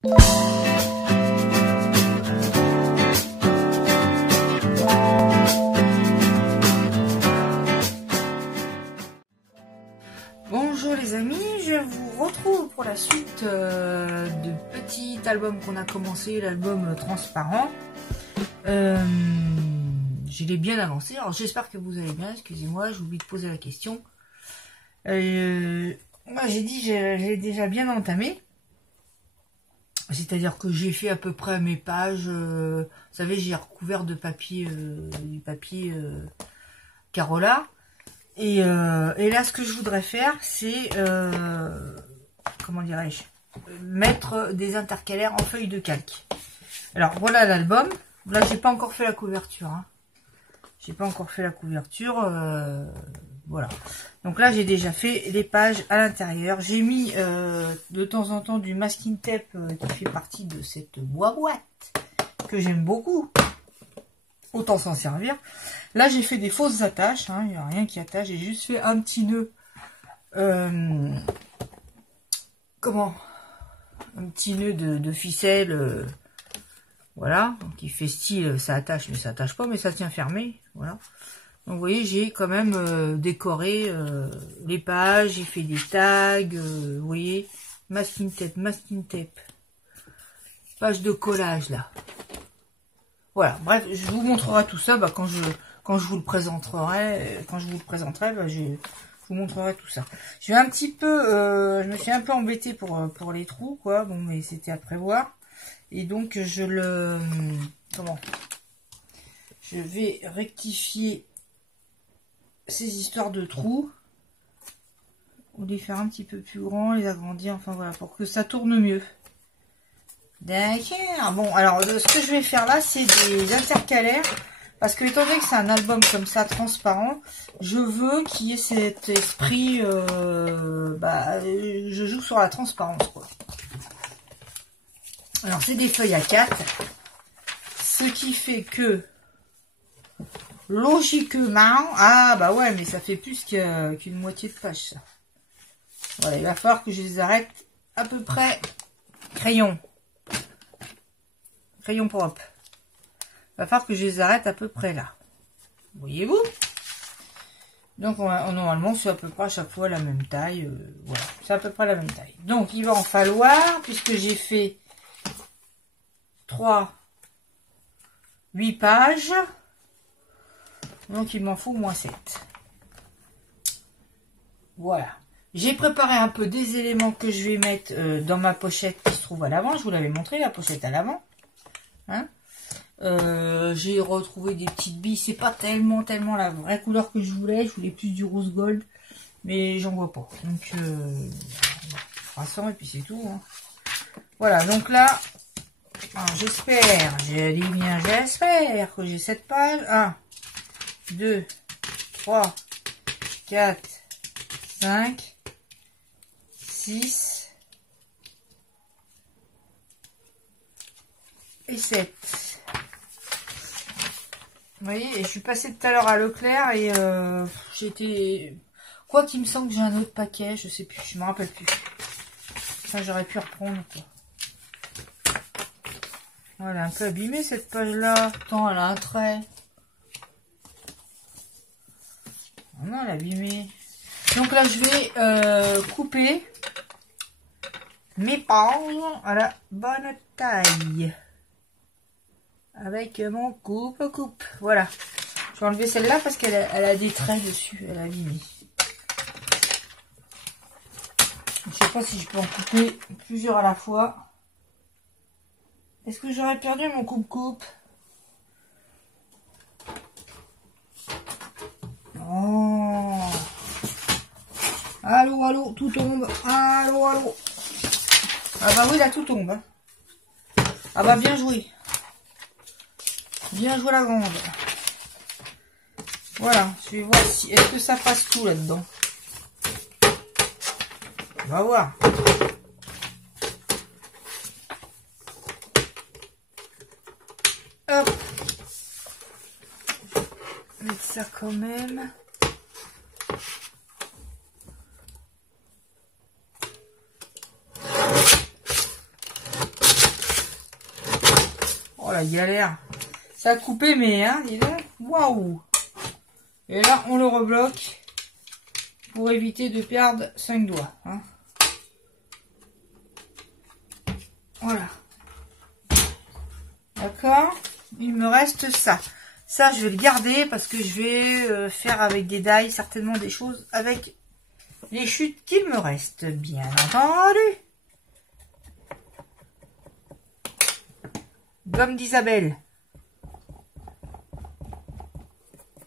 Bonjour les amis, je vous retrouve pour la suite de petit album qu'on a commencé, l'album Transparent. Je l'ai bien avancé, alors j'espère que vous allez bien, excusez-moi, j'ai oublié de poser la question. Moi j'ai dit, j'ai déjà bien entamé. C'est-à-dire que j'ai fait à peu près mes pages, vous savez, j'ai recouvert de papier, du papier Carola. Et là, ce que je voudrais faire, c'est, comment dirais-je, mettre des intercalaires en feuille de calque. Alors, voilà l'album. Là, j'ai pas encore fait la couverture. Hein. J'ai pas encore fait la couverture. Voilà. Donc là, j'ai déjà fait les pages à l'intérieur. J'ai mis de temps en temps du masking tape qui fait partie de cette boîte que j'aime beaucoup. Autant s'en servir. Là, j'ai fait des fausses attaches. Hein, il n'y a rien qui attache. J'ai juste fait un petit nœud. Comment? Un petit nœud de ficelle. Voilà. Donc, il fait style, ça attache, mais ça attache pas, mais ça tient fermé. Voilà. Donc, vous voyez, j'ai quand même décoré les pages. J'ai fait des tags. Vous voyez, masking tape. Page de collage, là. Voilà, bref, je vous montrerai tout ça quand je vous le présenterai. Je vous montrerai tout ça. Je vais un petit peu, je me suis un peu embêtée pour les trous, quoi. Bon, mais c'était à prévoir. Et donc je vais rectifier ces histoires de trous, ou les faire un petit peu plus grands, les agrandir, enfin voilà, pour que ça tourne mieux. D'accord. Bon, alors ce que je vais faire là, c'est des intercalaires. Parce que étant donné que c'est un album comme ça, transparent, je veux qu'il y ait cet esprit... je joue sur la transparence, quoi. Alors, c'est des feuilles A4. Ce qui fait que, logiquement... Ah, bah ouais, mais ça fait plus qu'une moitié de page, ça. Voilà, il va falloir que je les arrête à peu près crayon propre. Il va falloir que je les arrête à peu près là. Voyez-vous? Donc, normalement, c'est à peu près à chaque fois la même taille. Voilà, c'est à peu près la même taille. Donc, il va en falloir, puisque j'ai fait 8 pages. Donc, il m'en faut au moins 7. Voilà. J'ai préparé un peu des éléments que je vais mettre dans ma pochette qui se trouve à l'avant. Je vous l'avais montré, la pochette à l'avant. Hein, j'ai retrouvé des petites billes. C'est pas tellement la vraie couleur que je voulais plus du rose gold, mais j'en vois pas. Donc, on fera ça et puis c'est tout. Hein. Voilà, donc là, j'espère, je dis bien, j'espère que j'ai 7 pages. 1, 2, 3, 4, 5, 6. Et 7. Vous voyez, et je suis passée tout à l'heure à Leclerc et j'étais... Quoi qu'il me semble que j'ai un autre paquet, je sais plus, je me rappelle plus. Ça, j'aurais pu reprendre, quoi. Voilà, un peu abîmée cette page-là. Pourtant, elle a un trait. Oh non, elle est abîmée. Donc là, je vais couper mes pages à la bonne taille. Avec mon coupe. Voilà. Je vais enlever celle-là parce qu'elle a des traits dessus. Elle a abîmé. Je ne sais pas si je peux en couper plusieurs à la fois. Est-ce que j'aurais perdu mon coupe-coupe? Oh. Allô, tout tombe. Allô. Ah bah oui, là, tout tombe. Hein. Ah bah, bien joué. Bien joué la grande. Voilà, je vais voir si... Est-ce que ça passe tout là-dedans? On va voir. Hop. Mettre ça quand même. la galère. Ça a coupé, mais hein, dis donc, waouh. Et là, on le rebloque pour éviter de perdre 5 doigts. Hein. Voilà. D'accord. Il me reste ça. Ça, je vais le garder parce que je vais faire avec des die certainement des choses avec les chutes qu'il me reste, bien entendu. Gomme d'Isabelle.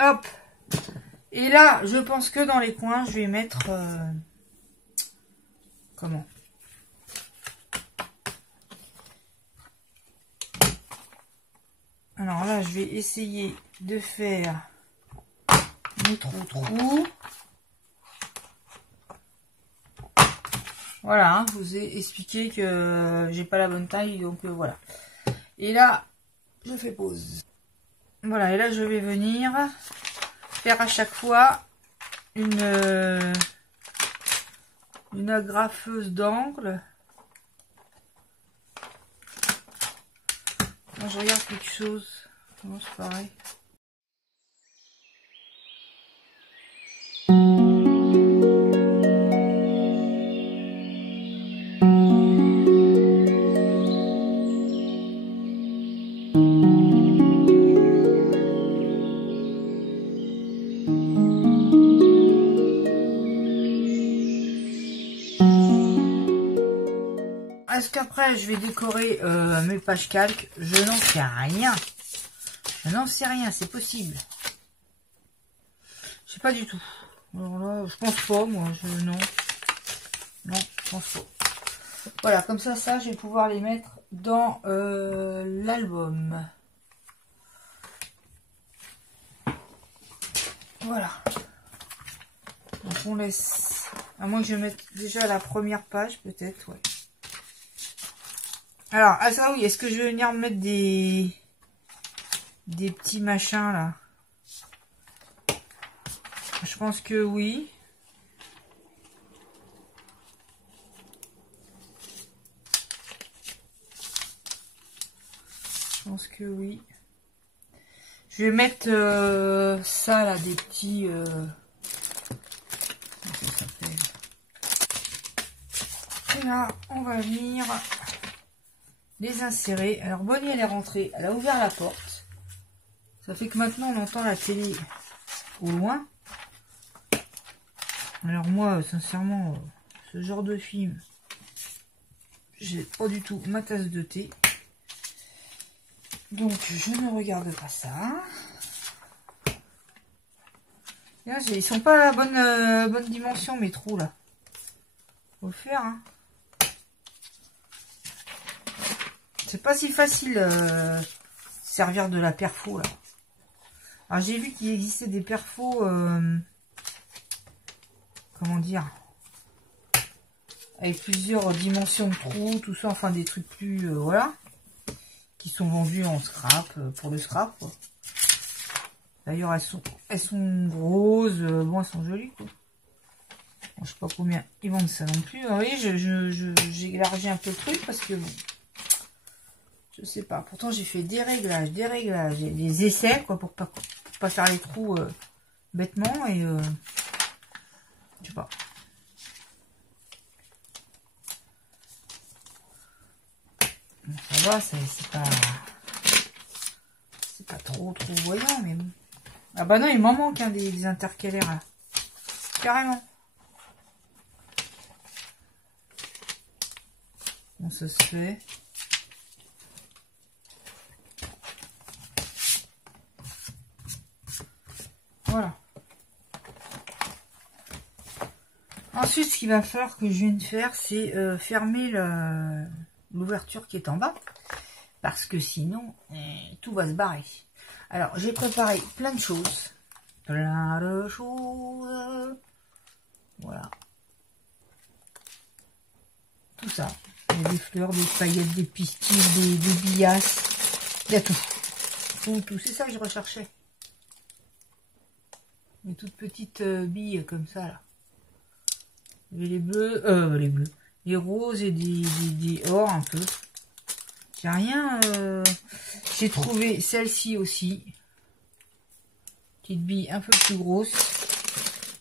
Hop. Et là, je pense que dans les coins, je vais mettre... comment? Alors là, je vais essayer de faire mes trous. Voilà, hein, je vous ai expliqué que j'ai pas la bonne taille, donc voilà. Et là, je fais pause. Voilà, et là, je vais venir faire à chaque fois une agrafeuse d'angle. Moi, je regarde quelque chose. Comment c'est pareil. Est-ce qu'après je vais décorer mes pages calques? Je n'en sais rien. Je n'en sais rien, c'est possible. Je sais pas du tout. Alors là, je pense pas, moi. Non, je pense pas. Voilà, comme ça, je vais pouvoir les mettre dans l'album. Voilà. Donc on laisse. À moins que je mette déjà la première page, peut-être, ouais. Alors, ah ça oui, est-ce que je vais venir me mettre des petits machins là? Je pense que oui. Je pense que oui. Je vais mettre ça là, des petits... comment ça s'appelle? Et là, on va venir... les insérer. Alors Bonnie elle est rentrée, elle a ouvert la porte. Ça fait que maintenant on entend la télé au loin. Alors moi sincèrement ce genre de film, j'ai pas du tout ma tasse de thé. Donc je ne regarde pas ça. Là, ils sont pas à la bonne dimension mes trous là. Faut le faire hein. C'est pas si facile servir de la perfo là. Alors j'ai vu qu'il existait des perfos comment dire, avec plusieurs dimensions de trous, tout ça, enfin des trucs plus voilà, qui sont vendus en scrap pour le scrap. D'ailleurs elles sont grosses, bon elles sont jolies quoi. Bon, je sais pas combien ils vendent ça non plus. Ah oui, j'ai élargi un peu le truc parce que bon. Je sais pas. Pourtant, j'ai fait des réglages, et des essais, quoi, pour pas faire les trous bêtement. Et je sais pas. Bon, ça va, c'est pas trop voyant, mais bon. Ah bah non, il m'en manque hein, des intercalaires là. Carrément. Bon, ça se fait. Voilà. Ensuite, ce qu'il va falloir que je vienne faire, c'est fermer l'ouverture qui est en bas. Parce que sinon, tout va se barrer. Alors, j'ai préparé plein de choses. Plein de choses. Voilà. Tout ça. Il y a des fleurs, des paillettes, des pistils, des billasses. Il y a tout. Tout. C'est ça que je recherchais. Des toutes petites billes comme ça là. Il y avait les bleus, les roses et des or un peu. J'ai rien... J'ai trouvé celle-ci aussi. Petite bille un peu plus grosse.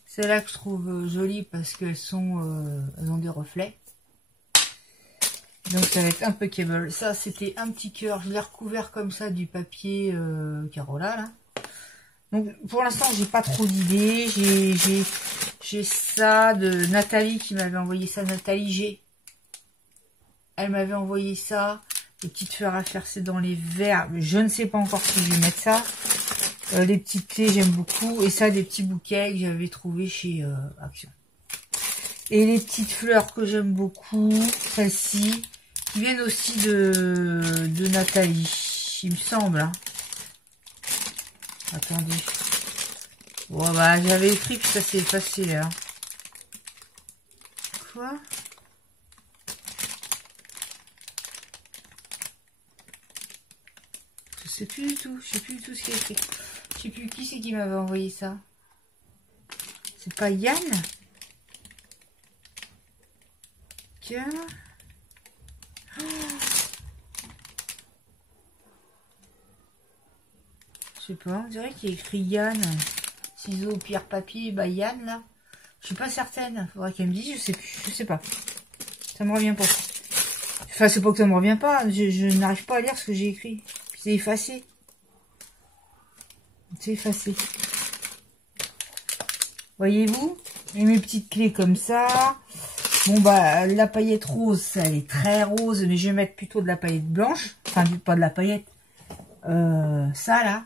Celle-là que je trouve jolie parce qu'elles sont... elles ont des reflets. Donc ça va être un peu cable. Ça c'était un petit cœur. Je l'ai recouvert comme ça du papier Carola là. Donc pour l'instant j'ai pas trop d'idées. J'ai ça de Nathalie qui m'avait envoyé ça. Nathalie G. Elle m'avait envoyé ça. Les petites fleurs à faire c'est dans les verres. Je ne sais pas encore si je vais mettre ça. Les petites clés j'aime beaucoup. Et ça des petits bouquets que j'avais trouvé chez Action. Et les petites fleurs que j'aime beaucoup. Celles-ci. Qui viennent aussi de Nathalie. Il me semble. Hein. Attendez. Bon bah j'avais écrit que ça s'est effacé là. Quoi? Je sais plus du tout. Je sais plus du tout ce qu'il y a écrit. Je sais plus qui c'est qui m'avait envoyé ça. C'est pas Yann? Tiens. Oh. Je sais pas, on dirait qu'il y a écrit Yann. Ciseaux, pierre, papier, bah Yann là. Je suis pas certaine. Faudrait qu'elle me dise, je sais pas. Ça me revient pas. Enfin, c'est pas que ça me revient pas. Je n'arrive pas à lire ce que j'ai écrit. C'est effacé. C'est effacé. Voyez-vous? Et mes petites clés comme ça. Bon bah la paillette rose, ça elle est très rose, mais je vais mettre plutôt de la paillette blanche. Enfin pas de la paillette. Ça là.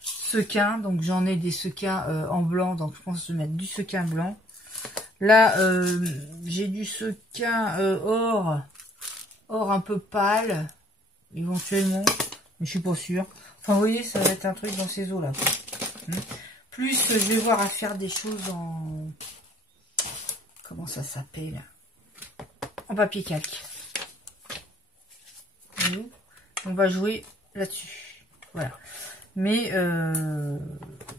Sequin, donc j'en ai des sequins en blanc, donc je pense de mettre du sequin blanc. Là j'ai du sequin or un peu pâle, éventuellement, mais je suis pas sûre. Enfin vous voyez, ça va être un truc dans ces eaux là. Plus je vais voir à faire des choses en... Comment ça s'appelle? En papier calque. On va jouer là-dessus. Voilà. Mais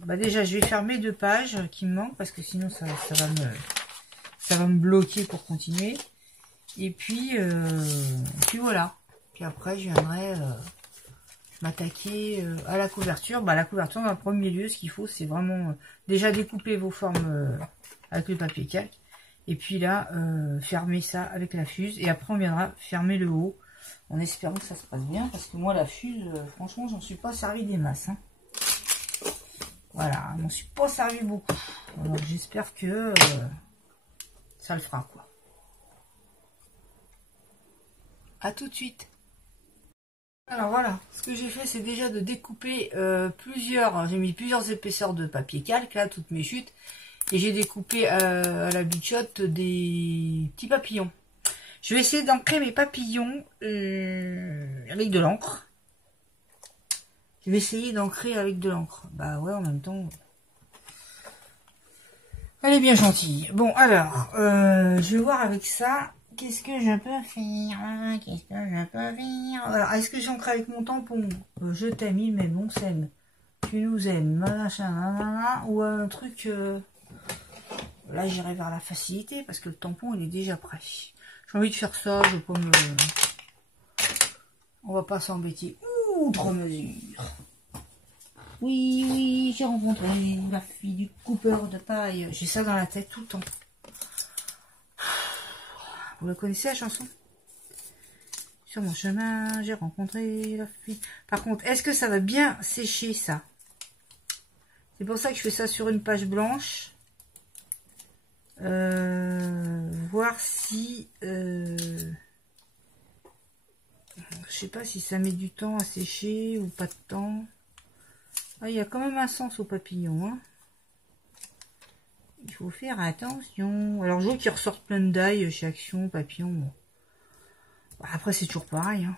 bah déjà, je vais faire mes 2 pages qui me manquent parce que sinon ça va me bloquer pour continuer. Et puis voilà. Puis après, je viendrai m'attaquer à la couverture. Bah la couverture, dans le premier lieu, ce qu'il faut, c'est vraiment déjà découper vos formes avec le papier calque. Et puis là, fermer ça avec la fuse. Et après, on viendra fermer le haut. En espérant que ça se passe bien. Parce que moi, la fuse, franchement, j'en suis pas servi des masses. Hein. Voilà, je m'en suis pas servi beaucoup. Alors, j'espère que ça le fera, quoi. À tout de suite. Alors voilà, ce que j'ai fait, c'est déjà de découper plusieurs... J'ai mis plusieurs épaisseurs de papier calque, là, toutes mes chutes. Et j'ai découpé à la bichotte des petits papillons. Je vais essayer d'ancrer mes papillons avec de l'encre. Je vais essayer d'ancrer avec de l'encre. Bah ouais, en même temps. Elle est bien gentille. Bon, alors, je vais voir avec ça. Qu'est-ce que je peux faire? Qu'est-ce que je peux faire? Alors, est-ce que j'ancre avec mon tampon? Je t'aime, mais bon, s'aime. Tu nous aimes, machin, ou un truc... Là, j'irai vers la facilité parce que le tampon, il est déjà prêt. J'ai envie de faire ça, je vais pas me... On va pas s'embêter. Outre mesure. Oui, oui, j'ai rencontré la fille du coupeur de paille. J'ai ça dans la tête tout le temps. Vous la connaissez, la chanson? Sur mon chemin, j'ai rencontré la fille... Par contre, est-ce que ça va bien sécher, ça? C'est pour ça que je fais ça sur une page blanche. Voir si je sais pas si ça met du temps à sécher ou pas de temps. Ah, il y a quand même un sens au papillon, hein. Il faut faire attention. Alors je vois qu'ils ressortent plein de die chez Action, papillon. Bon. Après c'est toujours pareil, hein.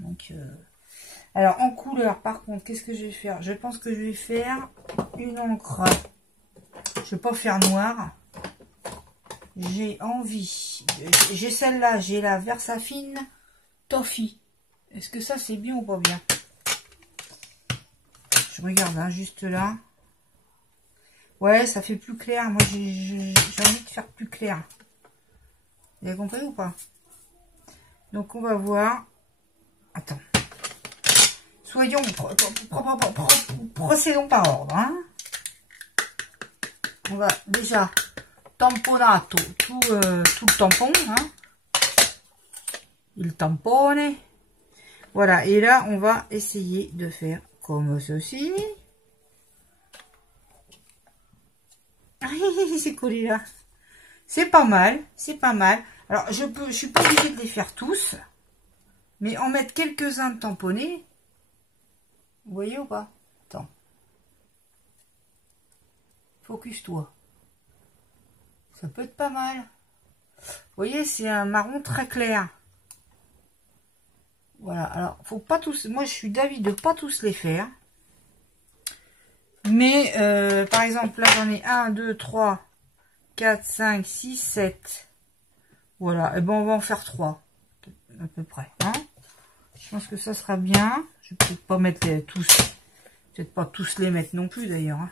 Donc alors en couleur, par contre, qu'est-ce que je vais faire? Je pense que je vais faire une encre. Je vais pas faire noir. J'ai envie. J'ai celle-là, j'ai la Versafine Toffee. Est-ce que ça c'est bien ou pas bien? Je regarde, hein, juste là. Ouais, ça fait plus clair. Moi, j'ai envie de faire plus clair. Vous avez compris ou pas? Donc on va voir. Attends. Soyons, procédons par ordre. Hein. On va déjà tamponato tout le tampon. Hein. Il tampone. Voilà, et là on va essayer de faire comme ceci. C'est collé là. C'est pas mal, c'est pas mal. Alors je suis pas obligée de les faire tous, mais en mettre quelques-uns de tamponnés. Vous voyez ou pas? Attends. Focus-toi. Ça peut être pas mal. Vous voyez, c'est un marron très clair. Voilà, alors faut pas tous. Moi je suis d'avis de pas tous les faire. Mais par exemple, là j'en ai 1, 2, 3, 4, 5, 6, 7. Voilà, et ben on va en faire 3. À peu près. Hein, je pense que ça sera bien. Je vais peut-être pas mettre tous. Peut-être pas tous les mettre non plus d'ailleurs. Hein.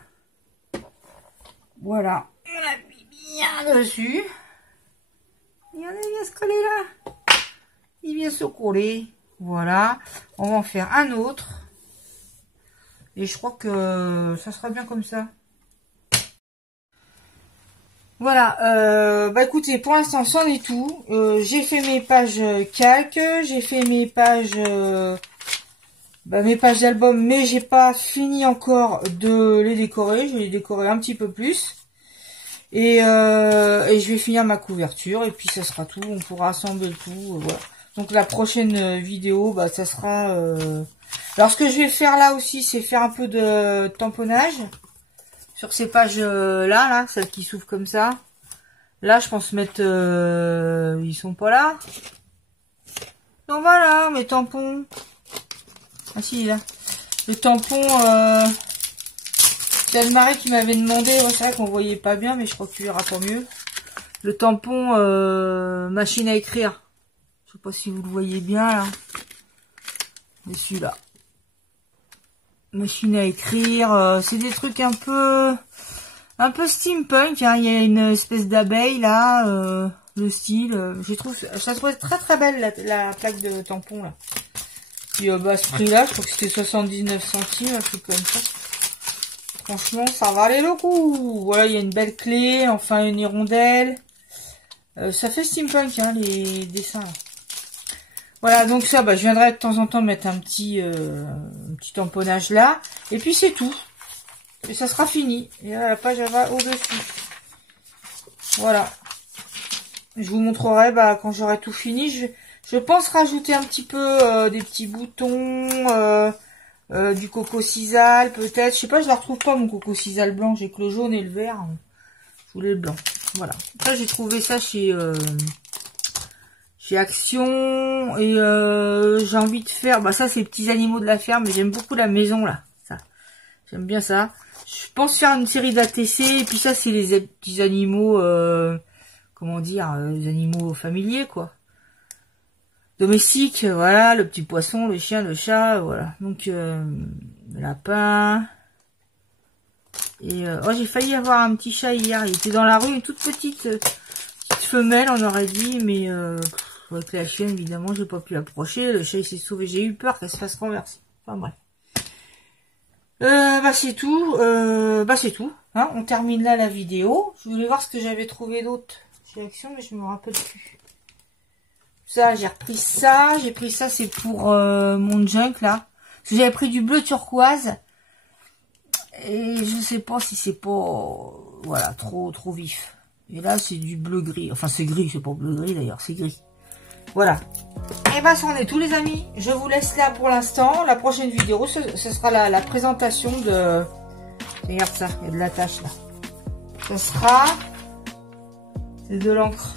Voilà. On a mis bien dessus. Il y en a bien se coller là. Il vient se coller. Voilà. On va en faire un autre. Et je crois que ça sera bien comme ça. Voilà. Bah écoutez, pour l'instant, c'en est tout. J'ai fait mes pages calques. J'ai fait mes pages... mes pages d'album. Mais j'ai pas fini encore de les décorer. Je vais les décorer un petit peu plus. Et je vais finir ma couverture. Et puis ça sera tout. On pourra assembler tout. Voilà. Donc la prochaine vidéo, bah ça sera... Alors ce que je vais faire là aussi, c'est faire un peu de tamponnage. Sur ces pages là, celles qui s'ouvrent comme ça. Là, je pense mettre... ils sont pas là. Donc voilà, mes tampons. Ah si, là. Le tampon... c'est Anne-Marie qui m'avait demandé. Ouais, c'est vrai qu'on voyait pas bien, mais je crois que tu verras pas mieux. Le tampon machine à écrire. Je sais pas si vous le voyez bien, là. Mais celui-là. Machine à écrire. C'est des trucs un peu steampunk. Hein. Il y a une espèce d'abeille, là. Le style. Je trouve très très belle, la plaque de tampon, là. Puis, à ce prix-là, je crois que c'était 79 centimes, un truc comme ça. Franchement, ça valait le coup. Voilà, il y a une belle clé, enfin une hirondelle. Ça fait steampunk, hein, les dessins. Là. Voilà, donc ça, bah, je viendrai de temps en temps mettre un petit tamponnage là. Et puis c'est tout. Et ça sera fini. Et là, la page, elle va au-dessus. Voilà. Je vous montrerai bah, quand j'aurai tout fini. Je pense rajouter un petit peu des petits boutons, du coco sisal peut-être. Je sais pas, je ne retrouve pas mon coco sisal blanc. J'ai que le jaune et le vert. Je voulais le blanc. Voilà. Après, j'ai trouvé ça chez Action. Et j'ai envie de faire... Bah ça, c'est les petits animaux de la ferme. Mais j'aime beaucoup la maison, là. Ça. J'aime bien ça. Je pense faire une série d'ATC. Et puis ça, c'est les petits animaux... comment dire, les animaux familiers, quoi. Domestiques, voilà, le petit poisson, le chien, le chat, voilà. Donc, le lapin. Et, oh, j'ai failli avoir un petit chat hier. Il était dans la rue, une toute petite femelle, on aurait dit, mais avec la chienne, évidemment, j'ai pas pu approcher. Le chat, il s'est sauvé. J'ai eu peur qu'elle se fasse renverser. Enfin, bref. Bah, c'est tout. C'est tout. Hein, on termine là la vidéo. Je voulais voir ce que j'avais trouvé d'autre chez Action, mais je me rappelle plus. Ça, j'ai repris ça. J'ai pris ça, c'est pour mon junk, là. Parce que j'avais pris du bleu turquoise. Et je sais pas si c'est pas... Voilà, trop vif. Et là, c'est du bleu gris. Enfin, c'est gris, c'est pas bleu gris, d'ailleurs. C'est gris. Voilà. Et bah, c'en est tout, les amis. Je vous laisse là pour l'instant. La prochaine vidéo, ce sera la présentation de... Regarde ça, il y a de la tache, là. Ce sera... C'est de l'encre.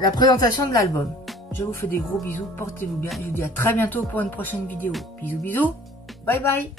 La présentation de l'album. Je vous fais des gros bisous, portez-vous bien. Je vous dis à très bientôt pour une prochaine vidéo. Bisous, bisous. Bye bye.